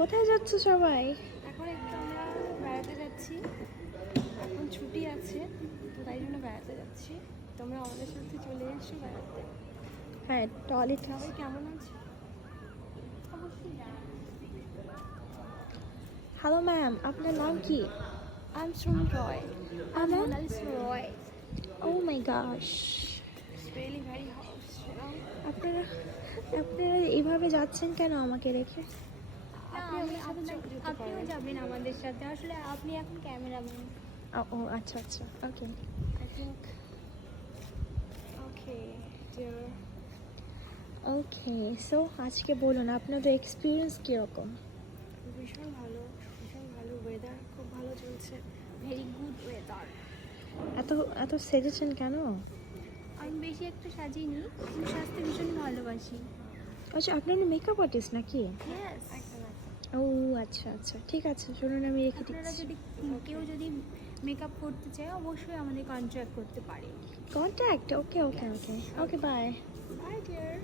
কোথায় যাচ্ছ সবাই? এখন একটু আমরা বেড়াতে যাচ্ছি, এখন ছুটি আছে তো তাই জন্য বেড়াতে যাচ্ছি। তোমরা আমাদের সাথে চলে এসো বেড়াতে। হ্যাঁ, টয়লেট। সবাই কেমন আছে? অবশ্যই। হ্যালো ম্যাম, আপনার নাম কি? I'm Shum Roy. I'm Anna? Monalisa Roy. O my গশ, It's really very hot, you know? আপনারা আপনারা এইভাবে যাচ্ছেন কেন আমাকে রেখে? আপনি আমাদের সাথে যেতে আপনিও পারেন। যাবেন আমাদের সাথে, আসলে আপনি এখন ক্যামেরাম্যান। ও আচ্ছা আচ্ছা, ওকে। I think. Okay, dear. Okay, so আজকে বলুন আপনাদের এক্সপিরিয়েন্স কীরকম? ভীষণ ভালো ওয়েদার, খুব ভালো চলছে। Very good weather. এত এত সেজেছেন কেন? আমি বেশি একটু সাজিনি, কিন্তু সাজতে ভীষণ ভালোবাসি। আচ্ছা, আপনার মেকআপ আর্টিস্ট নাকি? ইয়েস। ও আচ্ছা আচ্ছা, ঠিক আছে, শুনুন আমি রেখে আপনারা দিচ্ছি। যদি কেউ যদি মেকআপ করতে চায় অবশ্যই আমাদের কন্ট্যাক্ট করতে পারে। Contact, okay okay okay okay, bye. Bye, dear.